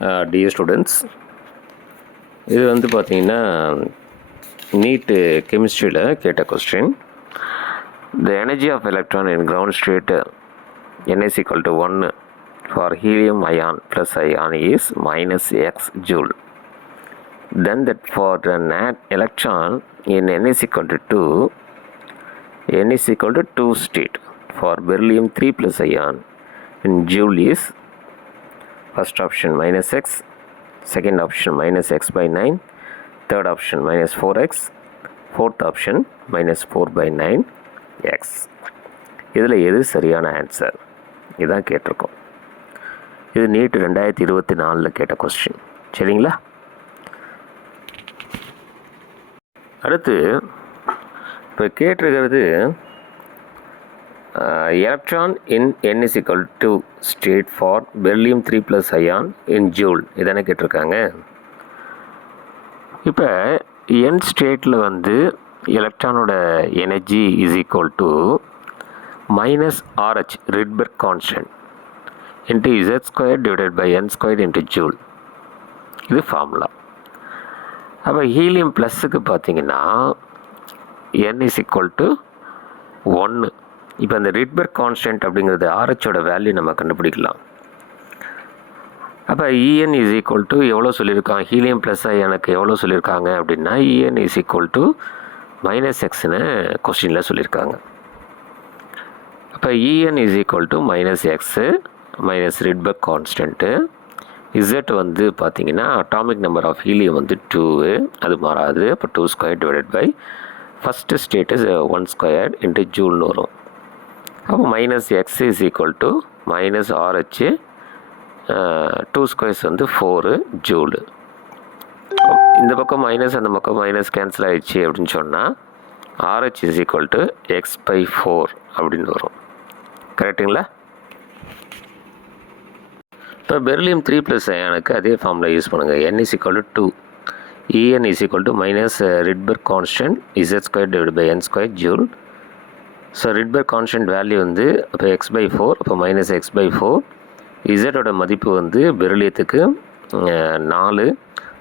Dear students, இது வந்து பார்த்தீங்கன்னா நீட் கெமிஸ்ட்ரியில் கேட்ட question. The energy of electron in ground state n is equal to 1 for helium ion plus ion is minus x joule. Then that for the electron in n is equal to 2 state for beryllium 3 plus ion in joule is first option minus x, second option minus x by 9, third option minus 4x, fourth option minus 4 by 9x. இதில் எது சரியான answer இதான் கேட்டிருக்கோம். இது NEET 2024 கேட்ட question. சரிங்களா? அடுத்து இப்போ கேட்டிருக்கிறது electron in n is equal to state for beryllium 3 plus ion in joule இதானே கேட்டிருக்காங்க. இப்போ n ஸ்டேட்டில் வந்து எலக்ட்ரானோட energy is equal to minus RH Rydberg constant into Z square divided by n square into joule. இது formula. அப்போ helium ப்ளஸ்ஸுக்கு பார்த்தீங்கன்னா n is equal to 1. இப்போ அந்த ரிட்பர்க் கான்ஸ்டன்ட் அப்படிங்கிறது ஆர்ஹெச்சோட வேல்யூ நம்ம கண்டுபிடிக்கலாம். அப்போ EN இஸ் ஈக்குவல் டு எவ்வளோ சொல்லியிருக்காங்க, ஹீலியம் ப்ளஸ் எனக்கு எவ்வளோ சொல்லியிருக்காங்க அப்படின்னா EN is equal to minus எக்ஸ்னு கொஸ்டினில் சொல்லியிருக்காங்க. அப்போ EN is equal to minus x minus Rydberg constant. Z வந்து பார்த்தீங்கன்னா அட்டாமிக் நம்பர் ஆஃப் ஹீலியம் வந்து 2, அது மாறாது. அப்போ 2 square divided by first status 1 square into ஜூல்னு வரும். அப்போ minus X is equal to minus RH 2 squares வந்து 4 ஜூலு. இந்த பக்கம் மைனஸ் அந்த பக்கம் மைனஸ் கேன்சல் ஆகிடுச்சு அப்படின்னு சொன்னால் RH is equal to X by 4 அப்படின்னு வரும். கரெக்டுங்களா? இப்போ பெர்லியம் 3 ப்ளஸ் அயானுக்கு அதே ஃபார்முலா யூஸ் பண்ணுங்கள். n is equal to 2, EN is equal to minus Rydberg constant Z square divide by n square joule. So Rydberg constant value வந்து அப்போ X by 4, அப்போ மைனஸ் எக்ஸ் பை 4. இசட்டோட மதிப்பு வந்து பெரிலியத்துக்கு 4.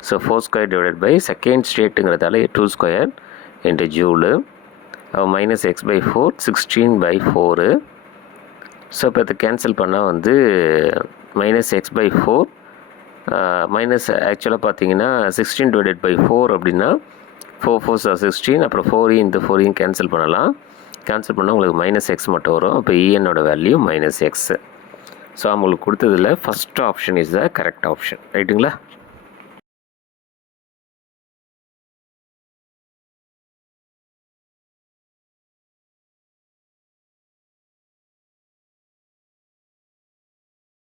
So 4 square divided by second ஸ்டேட்டுங்கிறதால 2 square into joule. அப்போ minus X by 4 16 by 4. So இப்போ இதை கேன்சல் பண்ணால் வந்து மைனஸ் எக்ஸ் பை 4 மைனஸ் ஆக்சுவலாக பார்த்தீங்கன்னா 16 டிவைடட் பை 4 அப்படின்னா 4 4s are 16. அப்புறம் 4 இந்த 4 கேன்சல் பண்ணலாம். கேன்சல் பண்ணால் உங்களுக்கு மைனஸ் எக்ஸ் மட்டும் வரும். அப்போ ENோட வேல்யூ மைனஸ் எக்ஸு. ஸோ அவங்களுக்கு கொடுத்ததில் first option is the correct option. ரைட்டுங்களா?